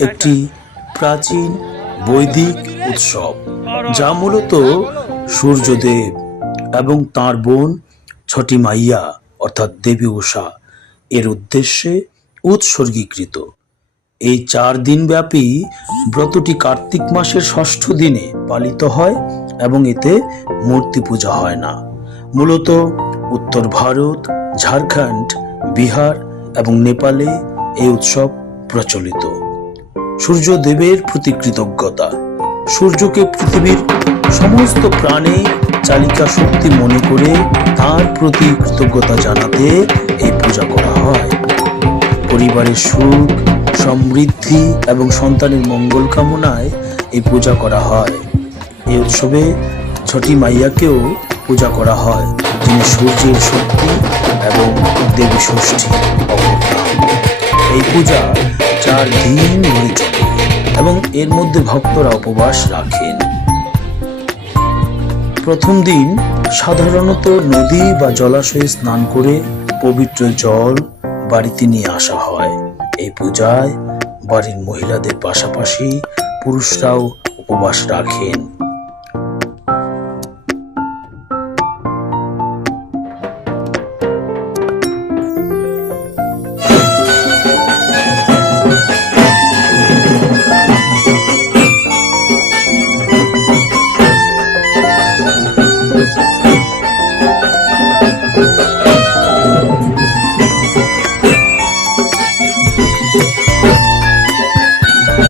একটি প্রাচীন বৈদিক উৎসব, যা মূলত সূর্যদেব এবং তাঁর বোন ছটি মাইয়া, অর্থাৎ দেবী উষা এর উদ্দেশ্যে উৎসর্গীকৃত। এই চার দিন ব্যাপী ব্রতটি কার্তিক মাসের ষষ্ঠ দিনে পালিত হয় এবং এতে মূর্তি পূজা হয় না। মূলত উত্তর ভারত, ঝাড়খণ্ড, বিহার এবং নেপালে এই উৎসব প্রচলিত। সূর্যদেবের প্রতি কৃতজ্ঞতা। সূর্যকে পৃথিবীর সমস্ত প্রাণে চালিকা শক্তি মনে করে তার প্রতি কৃতজ্ঞতা জানাতে এই পূজা করা হয়। পরিবারের সুখ, সমৃদ্ধি এবং সন্তানের মঙ্গল কামনায় এই পূজা করা হয়। এই উৎসবে ছটি মাইয়াকেও পূজা করা হয়। যিনি সূর্যের শক্তি এবং দেবী ষষ্ঠী। এই পূজা চার দিন ধরে চলে এবং এর মধ্যে ভক্তরা উপবাস রাখেন। প্রথম দিন সাধারণত নদী বা জলাশয়ে স্নান করে পবিত্র জল বাড়িতে নিয়ে আসা হয়। এই পূজায় বাড়ির মহিলাদের পাশাপাশি পুরুষরাও উপবাস রাখেন।